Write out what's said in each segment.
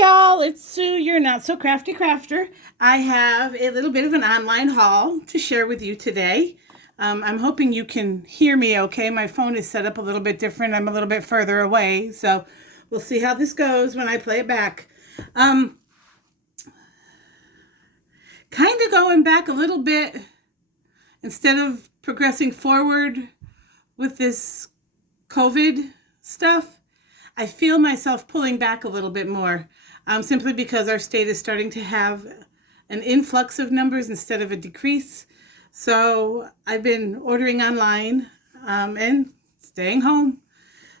Hi y'all, it's Sue, your not so crafty crafter. I have a little bit of an online haul to share with you today. I'm hoping you can hear me okay. My phone is set up a little bit different. I'm a little bit further away, so we'll see how this goes when I play it back. Um, Kind of going back a little bit instead of progressing forward with this COVID stuff. I feel myself pulling back a little bit more, simply because our state is starting to have an influx of numbers instead of a decrease. So I've been ordering online and staying home.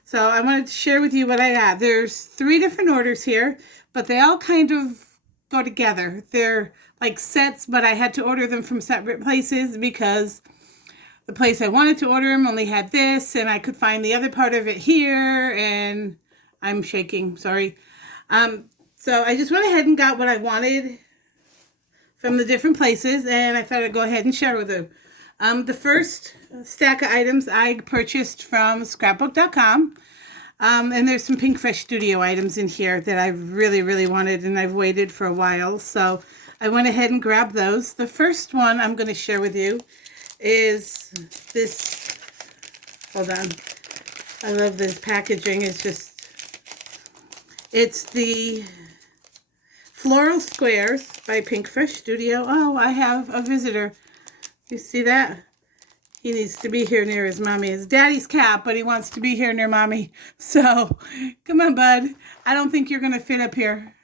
So I wanted to share with you what I got. There's 3 different orders here, but they all kind of go together. They're like sets, but I had to order them from separate places because the place I wanted to order them only had this, and I could find the other part of it here, and I'm shaking, sorry. So I just went ahead and got what I wanted from the different places, and I thought I'd go ahead and share with you. The first stack of items I purchased from scrapbook.com, and there's some Pinkfresh Studio items in here that I really, really wanted, and I've waited for a while, so I went ahead and grabbed those. The first one I'm going to share with you is this. Hold on. I love this packaging. It's the Floral Squares by Pinkfresh Studio. Oh, I have a visitor. You see that? He needs to be here near his mommy. His daddy's cat, but he wants to be here near mommy. So, come on, bud. I don't think you're going to fit up here.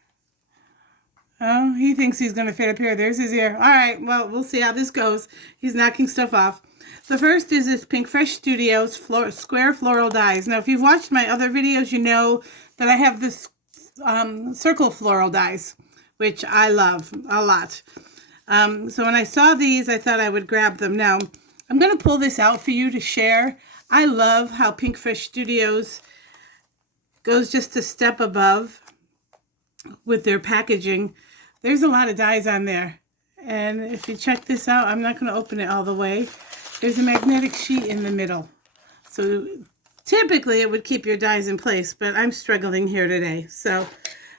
Oh, he thinks he's going to fit up here. There's his ear. All right, well, we'll see how this goes. He's knocking stuff off. The first is this Pinkfresh Studios Square Floral Dies. Now, if you've watched my other videos, you know that I have this circle floral dies, which I love a lot. So when I saw these, I thought I would grab them. Now, I'm going to pull this out for you to share. I love how Pinkfresh Studios goes just a step above with their packaging. There's a lot of dies on there. And if you check this out, I'm not going to open it all the way. There's a magnetic sheet in the middle. So typically it would keep your dies in place, but I'm struggling here today. So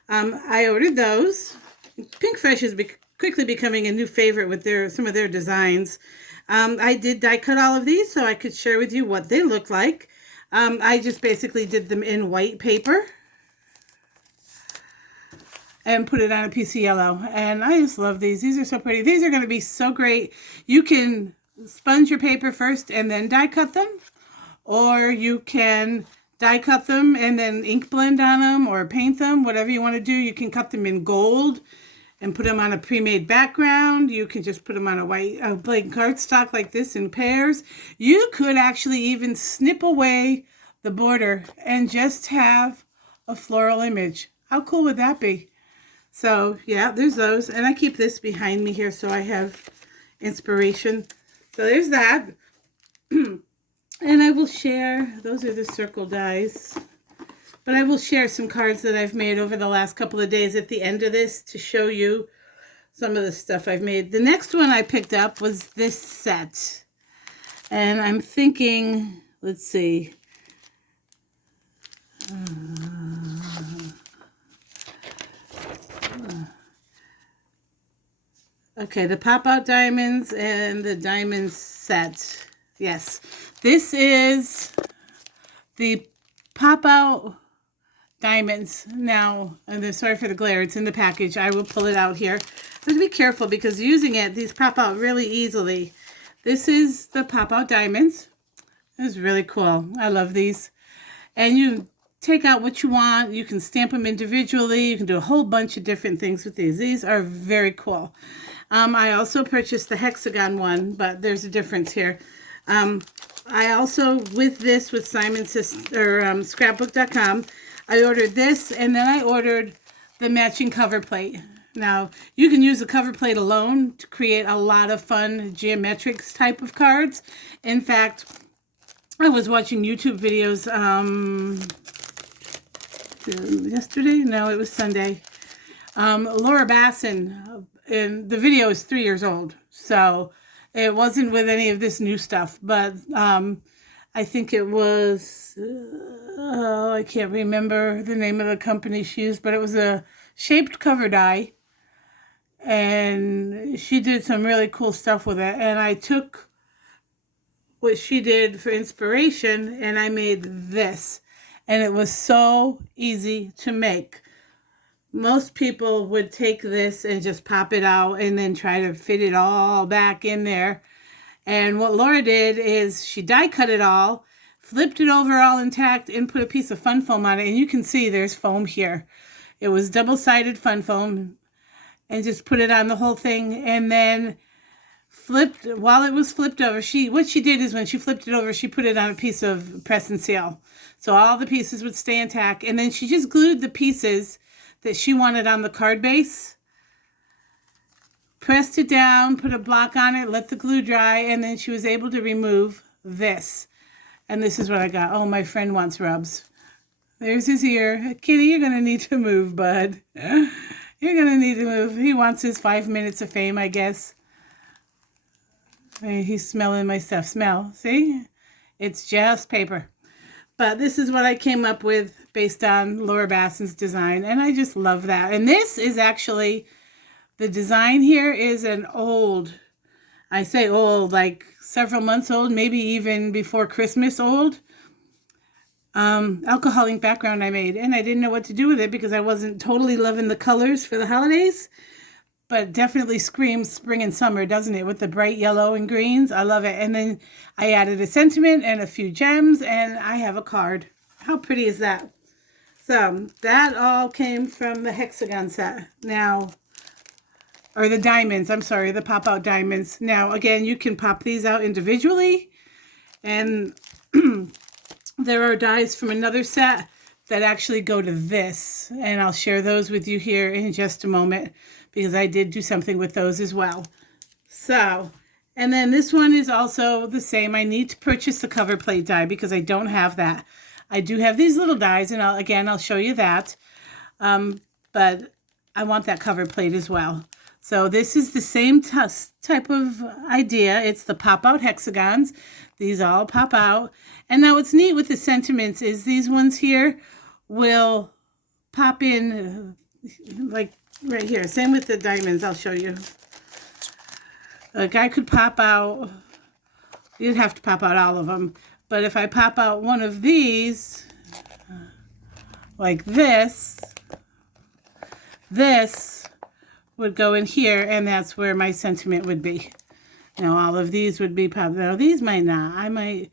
I ordered those. Pinkfresh is quickly becoming a new favorite with some of their designs. I did die cut all of these so I could share with you what they look like. I just basically did them in white paper and put it on a piece of yellow. And I just love these. These are so pretty. These are going to be so great. You can sponge your paper first and then die cut them. Or you can die cut them and then ink blend on them or paint them, whatever you want to do. You can cut them in gold and put them on a pre-made background. You can just put them on a white blank cardstock like this in pairs. You could actually even snip away the border and just have a floral image. How cool would that be? So yeah, there's those. And I keep this behind me here so I have inspiration. So there's that. And I will share, those are the circle dies. But I will share some cards that I've made over the last couple of days at the end of this to show you some of the stuff I've made. The next one I picked up was this set. And I'm thinking, let's see. Okay, the pop-out diamonds and the diamond set. Yes, this is the pop-out diamonds. Now, and sorry for the glare, it's in the package. I will pull it out here. But be careful because using it, these pop out really easily. This is the pop-out diamonds. It's really cool. I love these. And you take out what you want. You can stamp them individually. You can do a whole bunch of different things with these. These are very cool. I also purchased the Hexagon one, but there's a difference here. I also, with scrapbook.com, I ordered this, and then I ordered the matching cover plate. Now, you can use the cover plate alone to create a lot of fun geometrics type of cards. In fact, I was watching YouTube videos yesterday? No, it was Sunday. Laura Basson, and the video is 3 years old, so it wasn't with any of this new stuff, but I think it was, I can't remember the name of the company she used, but it was a shaped cover die. And she did some really cool stuff with it. And I took what she did for inspiration and I made this. And it was so easy to make. Most people would take this and just pop it out and then try to fit it all back in there. And what Laura did is she die cut it all, flipped it over all intact, and put a piece of fun foam on it. And you can see there's foam here. It was double-sided fun foam. And just put it on the whole thing. And then flipped, while it was flipped over, what she did is when she flipped it over, she put it on a piece of press and seal. So all the pieces would stay intact. And then she just glued the pieces that she wanted on the card base. Pressed it down, put a block on it, let the glue dry, and then she was able to remove this. And this is what I got. Oh, my friend wants rubs. There's his ear. Kitty, you're going to need to move, bud. You're going to need to move. He wants his 5 minutes of fame, I guess. He's smelling my stuff. Smell. See? It's just paper. But this is what I came up with based on Laura Basson's design. And I just love that. And this is actually, the design here is an old, I say old, like several months old, maybe even before Christmas old. Alcohol ink background I made. And I didn't know what to do with it because I wasn't totally loving the colors for the holidays. But definitely screams spring and summer, doesn't it? With the bright yellow and greens. I love it. And then I added a sentiment and a few gems. And I have a card. How pretty is that? So that all came from the Hexagon set. Now, or the diamonds. I'm sorry, the pop-out diamonds. Now, again, you can pop these out individually. And there are dies from another set that actually go to this. And I'll share those with you here in just a moment, because I did do something with those as well. So, and then this one is also the same. I need to purchase the cover plate die because I don't have that. I do have these little dies, and I'll show you that. But I want that cover plate as well. So this is the same type of idea. It's the pop-out hexagons. These all pop out. And now what's neat with the sentiments is these ones here will pop in like right here. Same with the diamonds. I'll show you. Like I could pop out, you'd have to pop out all of them. But if I pop out one of these, like this would go in here, and that's where my sentiment would be. Now all of these would be popped. Now these might not. I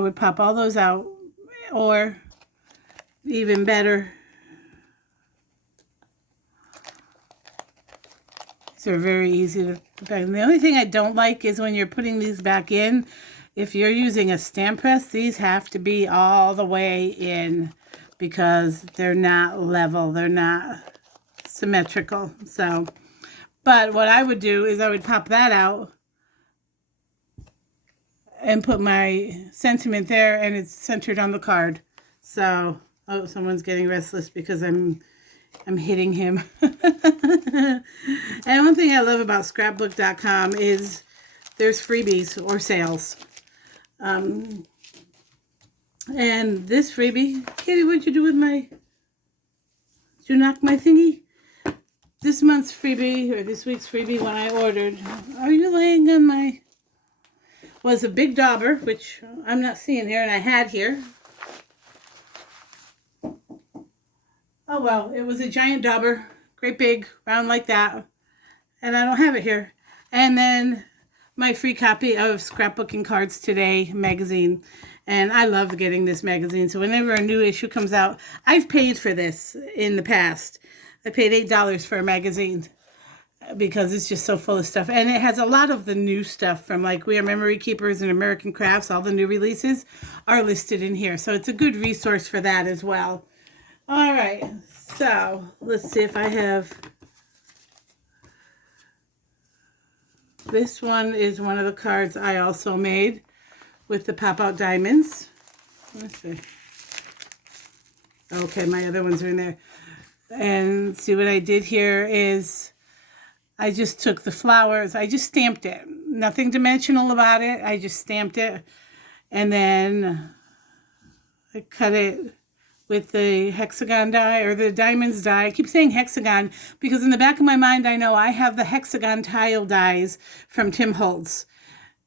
would pop all those out, or even better, these are very easy to put back. And the only thing I don't like is when you're putting these back in, if you're using a stamp press, these have to be all the way in because they're not level, they're not symmetrical. So, but what I would do is I would pop that out and put my sentiment there, and it's centered on the card. So, oh, someone's getting restless because I'm hitting him. And one thing I love about scrapbook.com is there's freebies or sales. And this freebie, Kitty, what'd you do with my, did you knock my thingy? This month's freebie, or this week's freebie when I ordered, are you laying on my, was a big dauber, which I'm not seeing here, and I had here. Oh, well, it was a giant dauber, great big, round like that, and I don't have it here. And then my free copy of Scrapbooking Cards Today magazine, and I love getting this magazine, so whenever a new issue comes out, I've paid for this in the past. I paid $8 for a magazine because it's just so full of stuff. And it has a lot of the new stuff from like We Are Memory Keepers and American Crafts. All the new releases are listed in here. So it's a good resource for that as well. All right. So let's see if I have. This one is one of the cards I also made with the pop-out diamonds. Let's see. Okay, my other ones are in there. And see what I did here is I just took the flowers. I just stamped it. Nothing dimensional about it. I just stamped it. And then I cut it with the hexagon die or the diamonds die. I keep saying hexagon because in the back of my mind I know I have the hexagon tile dies from Tim Holtz.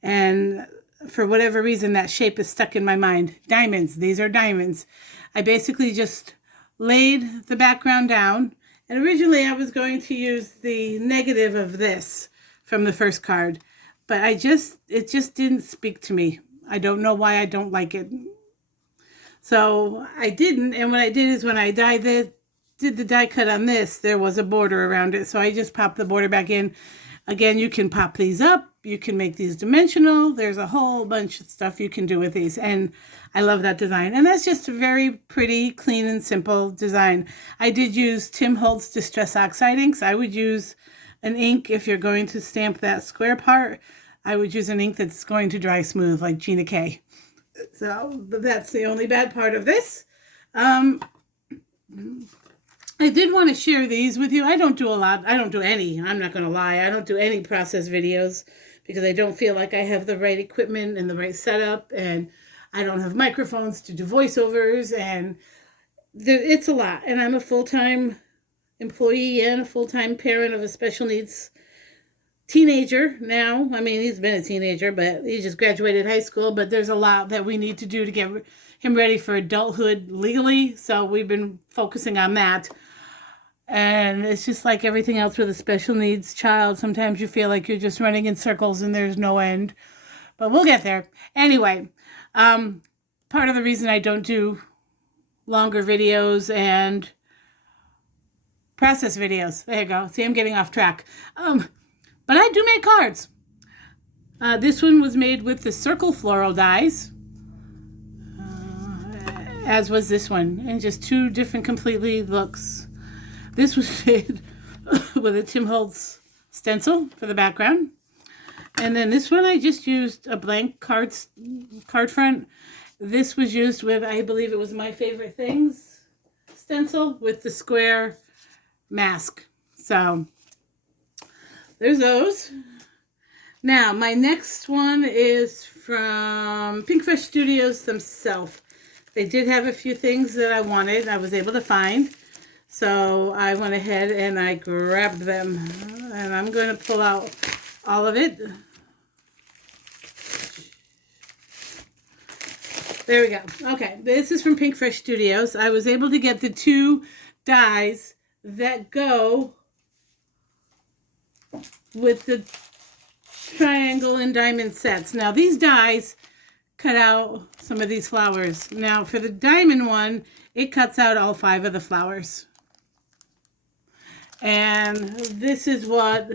And for whatever reason that shape is stuck in my mind. Diamonds, these are diamonds. I basically just laid the background down. And originally I was going to use the negative of this from the first card. But it just didn't speak to me. I don't know why I don't like it. So I didn't, and what I did is when I did the die cut on this, there was a border around it. So I just popped the border back in. Again, you can pop these up. You can make these dimensional. There's a whole bunch of stuff you can do with these. And I love that design. And that's just a very pretty, clean, and simple design. I did use Tim Holtz Distress Oxide inks. I would use an ink if you're going to stamp that square part. I would use an ink that's going to dry smooth like Gina K. So that's the only bad part of this. I did want to share these with you. I don't do a lot. I don't do any. I'm not going to lie. I don't do any process videos because I don't feel like I have the right equipment and the right setup. And I don't have microphones to do voiceovers. And it's a lot. And I'm a full-time employee and a full-time parent of a special needs teenager now. I mean, he's been a teenager, but he just graduated high school. But there's a lot that we need to do to get him ready for adulthood legally. So we've been focusing on that. And it's just like everything else with a special needs child. Sometimes you feel like you're just running in circles and there's no end. But we'll get there. Anyway, part of the reason I don't do longer videos and process videos. There you go. See, I'm getting off track. But I do make cards. This one was made with the circle floral dies, as was this one, and just two different completely looks. This was made with a Tim Holtz stencil for the background. And then this one I just used a blank card front. This was used with, I believe it was My Favorite Things stencil with the square mask. So there's those. Now, my next one is from Pinkfresh Studios themselves. They did have a few things that I wanted. I was able to find. So I went ahead and I grabbed them. And I'm going to pull out all of it. There we go. Okay, this is from Pinkfresh Studios. I was able to get the two dies that go with the triangle and diamond sets. Now these dies cut out some of these flowers. Now for the diamond one, it cuts out all 5 of the flowers. And this is what,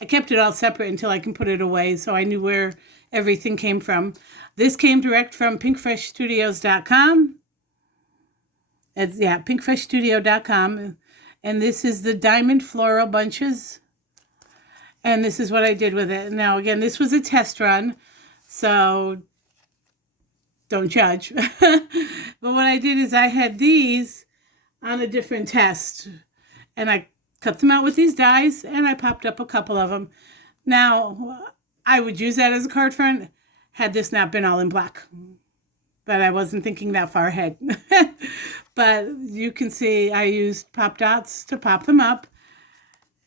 I kept it all separate until I can put it away so I knew where everything came from. This came direct from pinkfreshstudios.com. It's, yeah, pinkfreshstudio.com. And this is the diamond floral bunches. And this is what I did with it. Now, again, this was a test run, so don't judge. But what I did is I had these on a different test. And I cut them out with these dies, and I popped up a couple of them. Now, I would use that as a card front had this not been all in black. But I wasn't thinking that far ahead. But you can see I used pop dots to pop them up.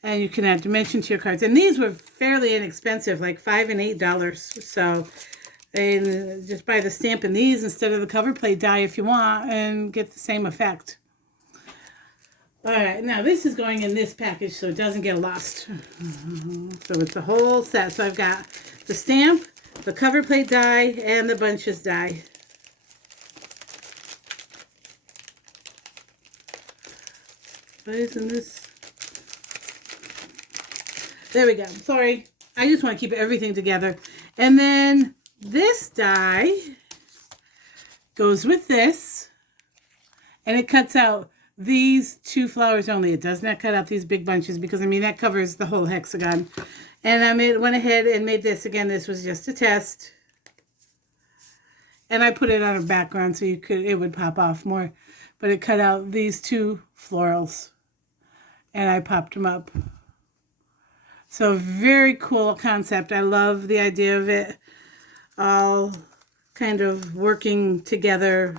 And you can add dimension to your cards. And these were fairly inexpensive, like $5 and $8. So just buy the stamp in these instead of the cover plate die if you want and get the same effect. All right, now this is going in this package so it doesn't get lost. So it's a whole set. So I've got the stamp, the cover plate die, and the bunches die. Why isn't this? There we go. Sorry. I just want to keep everything together. And then this die goes with this. And it cuts out these 2 flowers only. It does not cut out these big bunches because, I mean, that covers the whole hexagon. And I went ahead and made this. Again, this was just a test. And I put it on a background so it would pop off more. But it cut out these 2 florals. And I popped them up. So very cool concept. I love the idea of it all kind of working together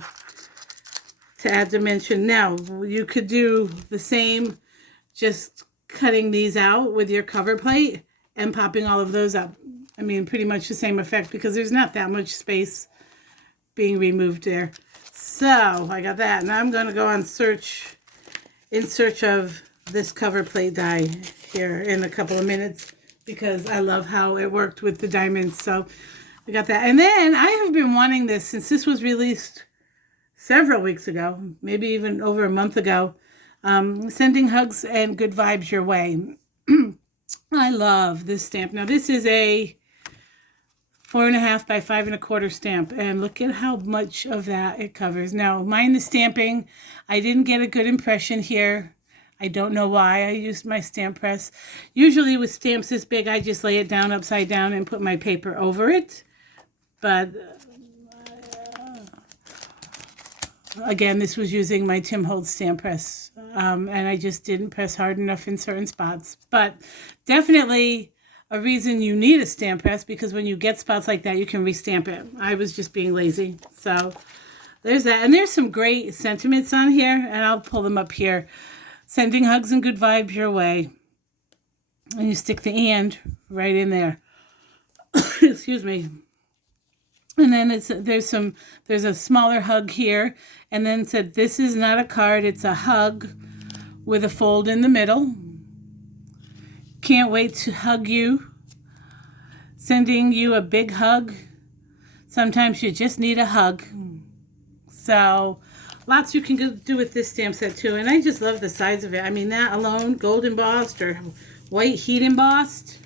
to add dimension. Now, you could do the same, just cutting these out with your cover plate and popping all of those up. I mean, pretty much the same effect because there's not that much space being removed there. So I got that. Now I'm going to go on in search of this cover plate die here in a couple of minutes because I love how it worked with the diamonds. So I got that. And then I have been wanting this since this was released several weeks ago, maybe even over a month ago. Sending hugs and good vibes your way. I love this stamp. Now this is a 4.5 by 5.25 stamp, and look at how much of that it covers. Now, mind the stamping. I didn't get a good impression here. I don't know why I used my stamp press. Usually with stamps this big, I just lay it down upside down and put my paper over it. But again, this was using my Tim Holtz stamp press, and I just didn't press hard enough in certain spots. But definitely a reason you need a stamp press, because when you get spots like that, you can restamp it. I was just being lazy. So there's that. And there's some great sentiments on here, and I'll pull them up here. Sending hugs and good vibes your way. And you stick the "and" right in there. Excuse me. And then there's a smaller hug here. And then it said, this is not a card, it's a hug with a fold in the middle. Can't wait to hug you. Sending you a big hug. Sometimes you just need a hug. So lots you can do with this stamp set too. And I just love the size of it. I mean, that alone, gold embossed or white heat embossed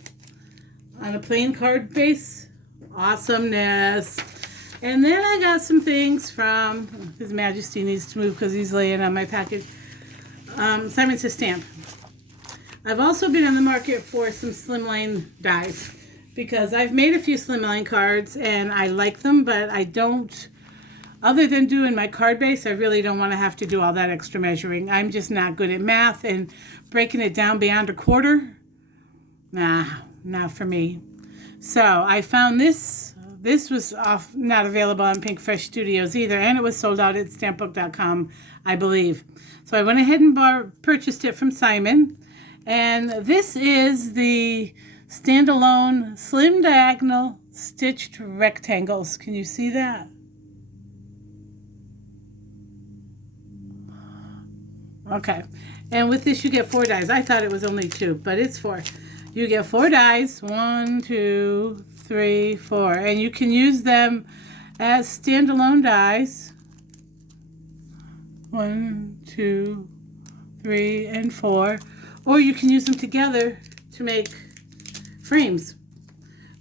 on a plain card base. Awesomeness. And then I got some things from His Majesty needs to move because he's laying on my package. Simon Says Stamp. I've also been on the market for some Slimline dies because I've made a few Slimline cards and I like them, but I don't, other than doing my card base, I really don't want to have to do all that extra measuring. I'm just not good at math, and breaking it down beyond a quarter, nah, not for me. So I found this. This was not available on Pink Fresh Studios either, and it was sold out at stampbook.com, I believe. So I went ahead and purchased it from Simon. And this is the Standalone Slim Diagonal Stitched Rectangles. Can you see that? Okay. And with this you get 4 dies. I thought it was only 2, but it's 4. You get 4 dies. 1, 2, 3, 4. And you can use them as standalone dies. 1, 2, 3, and 4. Or you can use them together to make frames,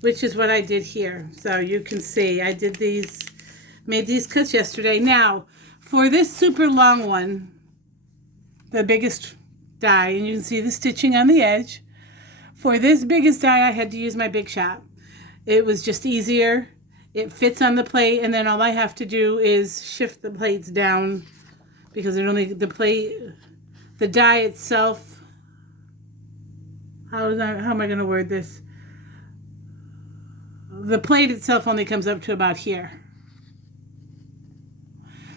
which is what I did here. So you can see I made these cuts yesterday. Now, for this super long one, the biggest die, and you can see the stitching on the edge. For this biggest die, I had to use my Big Shot. It was just easier. It fits on the plate, and then all I have to do is shift the plates down because the die itself. How am I going to word this? The plate itself only comes up to about here.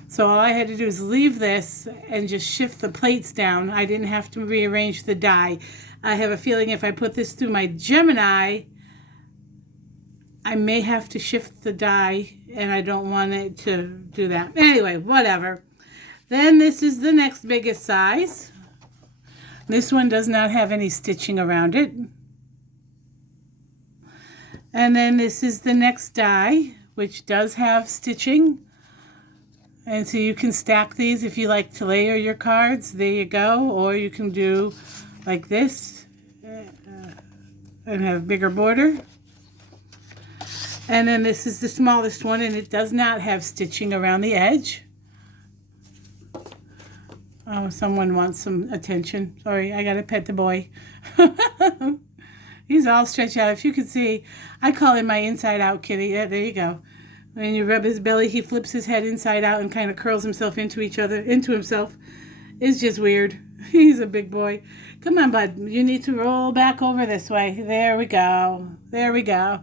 So all I had to do is leave this and just shift the plates down. I didn't have to rearrange the die. I have a feeling if I put this through my Gemini, I may have to shift the die, and I don't want it to do that. Anyway, whatever. Then this is the next biggest size. This one does not have any stitching around it. And then this is the next die, which does have stitching. And so you can stack these if you like to layer your cards. There you go. Or you can do like this and have a bigger border. And then this is the smallest one, and it does not have stitching around the edge. Oh, someone wants some attention. Sorry, I gotta pet the boy. He's all stretched out. If you could see, I call him my inside out kitty. Yeah, there you go. When you rub his belly, he flips his head inside out and kind of curls himself into himself. It's just weird. He's a big boy. Come on, bud. You need to roll back over this way. There we go. There we go.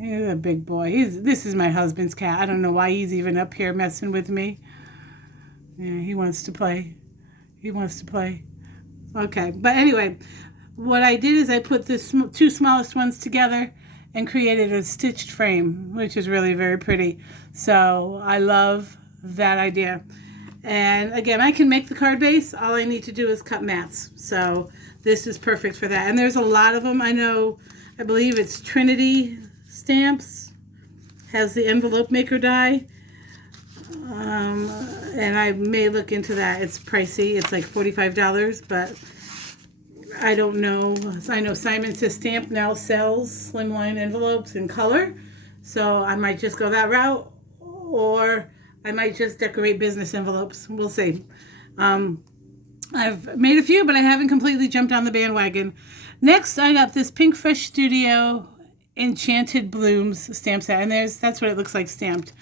He's a big boy. This is my husband's cat. I don't know why he's even up here messing with me. Yeah, he wants to play. He wants to play. Okay, but anyway, what I did is I put the two smallest ones together and created a stitched frame, which is really very pretty. So I love that idea. And again, I can make the card base. All I need to do is cut mats. So this is perfect for that. And there's a lot of them. I believe it's Trinity Stamps has the envelope maker die. And I may look into that. It's pricey. It's like $45, but I don't know. I know Simon Says Stamp now sells slimline envelopes in color, so I might just go that route, or I might just decorate business envelopes. We'll see. I've made a few, but I haven't completely jumped on the bandwagon. Next, I got this Pink Fresh Studio Enchanted Blooms stamp set, and that's what it looks like stamped.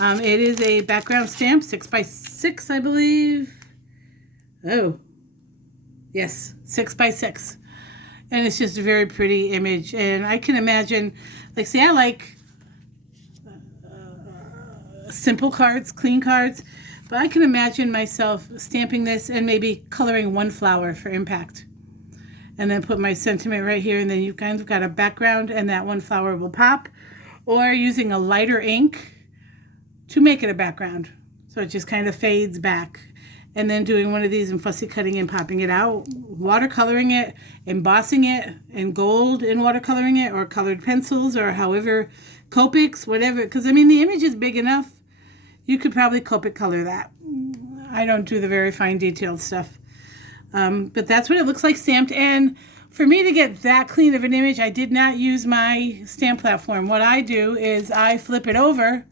It is a background stamp, 6x6, I believe. Oh, yes, 6x6. And it's just a very pretty image. And I can imagine, like, see, I like simple cards, clean cards. But I can imagine myself stamping this and maybe coloring one flower for impact. And then put my sentiment right here. And then you've kind of got a background and that one flower will pop. Or using a lighter ink to make it a background. So it just kind of fades back. And then doing one of these and fussy cutting and popping it out, watercoloring it, embossing it in gold and watercoloring it, or colored pencils, or however, Copics, whatever. Because, I mean, the image is big enough. You could probably Copic color that. I don't do the very fine detailed stuff. But that's what it looks like stamped. And for me to get that clean of an image, I did not use my stamp platform. What I do is I flip it over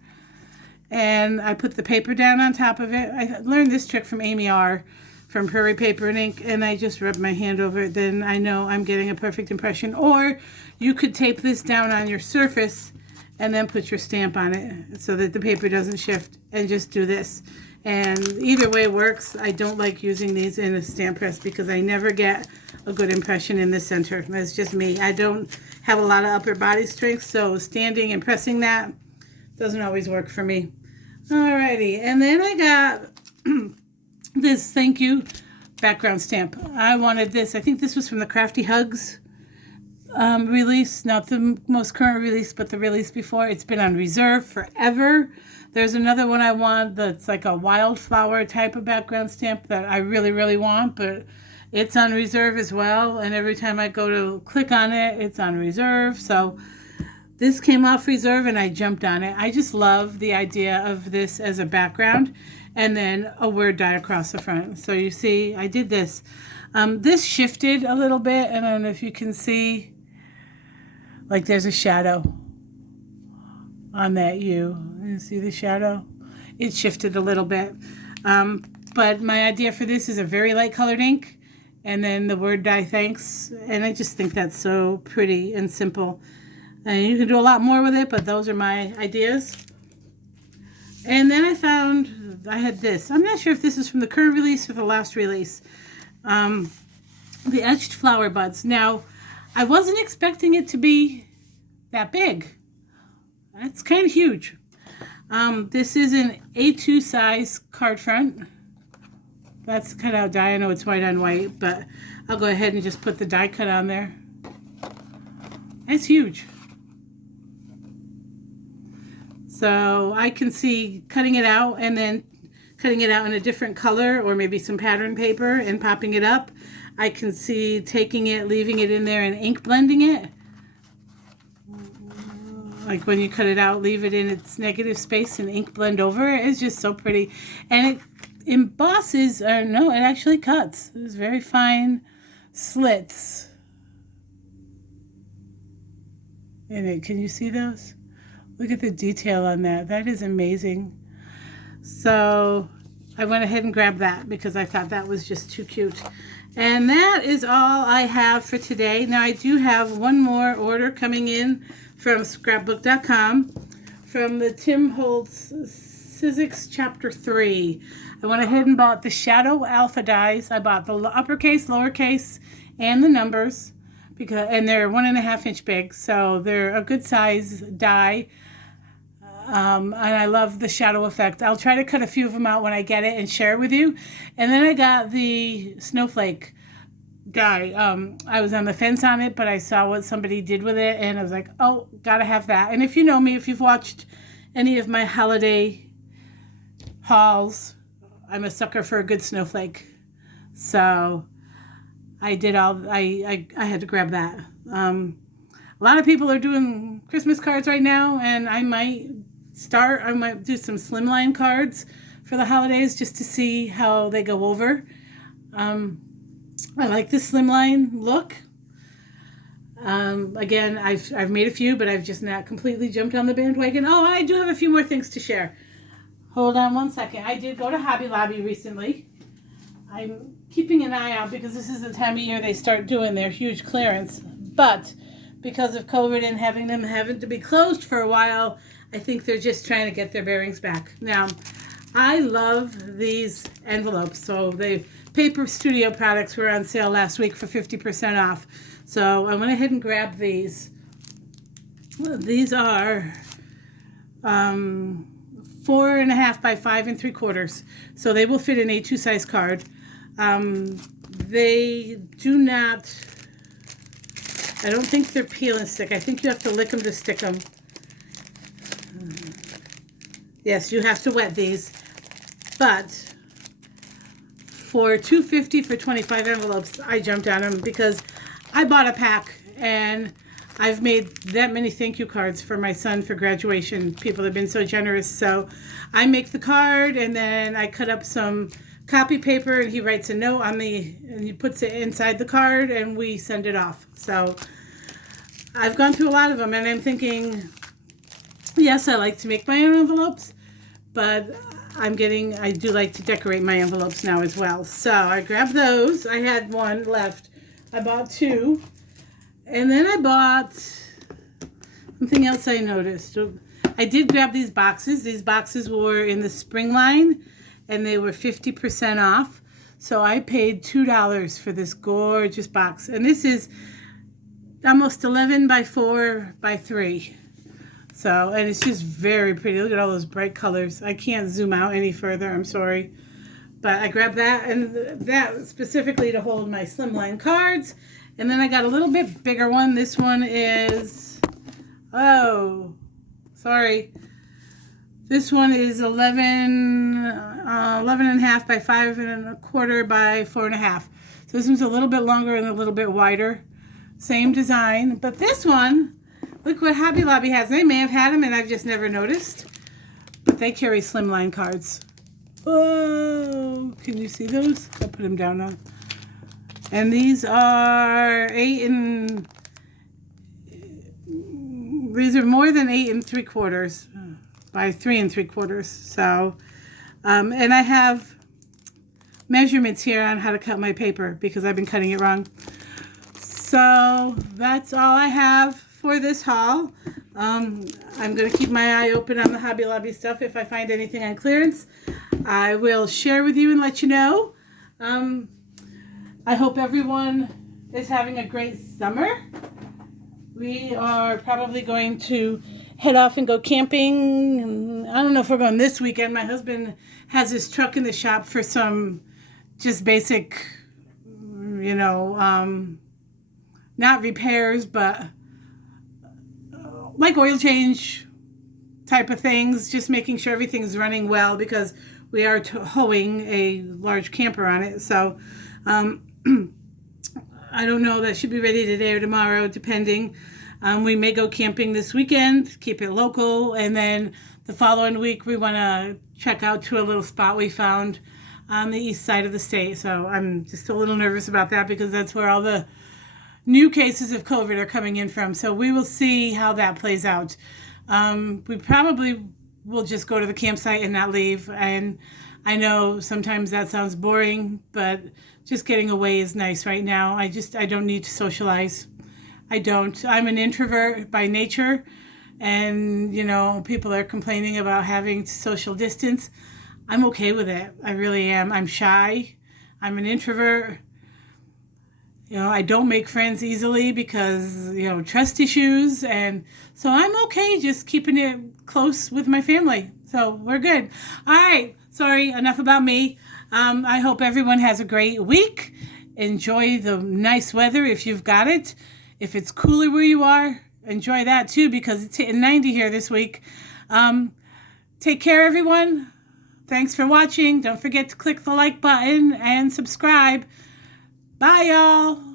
and I put the paper down on top of it. I learned this trick from Amy R. from Prairie Paper and Ink, and I just rub my hand over it. Then I know I'm getting a perfect impression. Or you could tape this down on your surface and then put your stamp on it so that the paper doesn't shift, and just do this. And either way works. I don't like using these in a stamp press because I never get a good impression in the center. That's just me. I don't have a lot of upper body strength, so standing and pressing that doesn't always work for me. Alrighty, and then I got this thank you background stamp. I wanted this. I think this was from the Crafty Hugs release, not the most current release, but the release before. It's been on reserve forever. There's another one I want that's like a wildflower type of background stamp that I really, really want, but it's on reserve as well. And every time I go to click on it, it's on reserve. So this came off reserve and I jumped on it. I just love the idea of this as a background and then a word die across the front. So you see, I did this. This shifted a little bit, and I don't know if you can see, like there's a shadow on that U. You see the shadow? It shifted a little bit. But my idea for this is a very light colored ink and then the word die thanks. And I just think that's so pretty and simple. And you can do a lot more with it, but those are my ideas. And then I found I had this. I'm not sure if this is from the current release or the last release. The Etched flower buds. Now, I wasn't expecting it to be that big. That's kind of huge. This is an A2 size card front. That's cut out die. I know it's white on white, but I'll go ahead and just put the die cut on there. It's huge. So I can see cutting it out and then cutting it out in a different color or maybe some pattern paper and popping it up. I can see taking it, leaving it in there and ink blending it. Like when you cut it out, leave it in its negative space and ink blend over it. It's just so pretty. And it embosses, or no, it actually cuts. There's very fine slits in it. Can you see those? Look at the detail on that. That is amazing. So I went ahead and grabbed that because I thought that was just too cute. And that is all I have for today. Now I do have one more order coming in from scrapbook.com from the Tim Holtz Physics Chapter 3. I went ahead and bought the Shadow Alpha dies. I bought the uppercase, lowercase, and the numbers and they're 1.5 inch big, so they're a good size die. And I love the shadow effect. I'll try to cut a few of them out when I get it and share it with you. And then I got the Snowflake die. I was on the fence on it, but I saw what somebody did with it, and I was like, oh, gotta have that. And if you know me, if you've watched any of my holiday hauls, I'm a sucker for a good snowflake. So I did I had to grab that. A lot of people are doing Christmas cards right now, and I might do some slimline cards for the holidays just to see how they go over. I like this slimline look. Again, I've made a few, but I've just not completely jumped on the bandwagon. Oh, I do have a few more things to share. Hold on one second. I did go to Hobby Lobby recently. I'm keeping an eye out because this is the time of year they start doing their huge clearance. But because of COVID and having to be closed for a while, I think they're just trying to get their bearings back. Now, I love these envelopes. So the Paper Studio products were on sale last week for 50% off. So I went ahead and grabbed these. These are 4.5 by 5 3/4. So they will fit in a 2 size card. They do not, I don't think they're peel and stick. I think you have to lick them to stick them. Yes, you have to wet these. But for $2.50 for 25 envelopes, I jumped on them because I bought a pack and I've made that many thank you cards for my son for graduation. People have been so generous. So I make the card and then I cut up some copy paper and he writes a note on and he puts it inside the card and we send it off. So I've gone through a lot of them and I'm thinking, yes, I like to make my own envelopes, but I do like to decorate my envelopes now as well. So I grabbed those. I had one left. I bought 2. And then I bought something else I noticed. I did grab these boxes. These boxes were in the spring line and they were 50% off. So I paid $2 for this gorgeous box. And this is almost 11 by 4 by 3. So, and it's just very pretty. Look at all those bright colors. I can't zoom out any further. I'm sorry. But I grabbed that, and that specifically to hold my slimline cards. And then I got a little bit bigger one. This one is, oh, sorry. This one is 11.5 by 5 1/4 by 4.5. So this one's a little bit longer and a little bit wider. Same design. But this one, look what Hobby Lobby has. They may have had them and I've just never noticed. But they carry slimline cards. Oh, can you see those? I'll put them down now. And these are these are more than 8 3/4 by 3 3/4. So, and I have measurements here on how to cut my paper because I've been cutting it wrong. So that's all I have for this haul. I'm going to keep my eye open on the Hobby Lobby stuff. If I find anything on clearance, I will share with you and let you know. I hope everyone is having a great summer. We are probably going to head off and go camping. I don't know if we're going this weekend. My husband has his truck in the shop for some just basic, not repairs, but like oil change type of things, just making sure everything's running well because we are towing a large camper on it. So I don't know, that should be ready today or tomorrow, depending. We may go camping this weekend, keep it local, and then the following week we want to check out to a little spot we found on the east side of the state. So I'm just a little nervous about that because that's where all the new cases of COVID are coming in from. So we will see how that plays out. We probably will just go to the campsite and not leave. And I know sometimes that sounds boring, but just getting away is nice right now. I don't need to socialize. I don't. I'm an introvert by nature. And, people are complaining about having to social distance. I'm okay with it. I really am. I'm shy. I'm an introvert. You know, I don't make friends easily because, you know, trust issues. And so I'm okay just keeping it close with my family. So we're good. All right. Sorry, enough about me. I hope everyone has a great week. Enjoy the nice weather if you've got it. If it's cooler where you are, enjoy that too because it's hitting 90 here this week. Take care, everyone. Thanks for watching. Don't forget to click the like button and subscribe. Bye, y'all.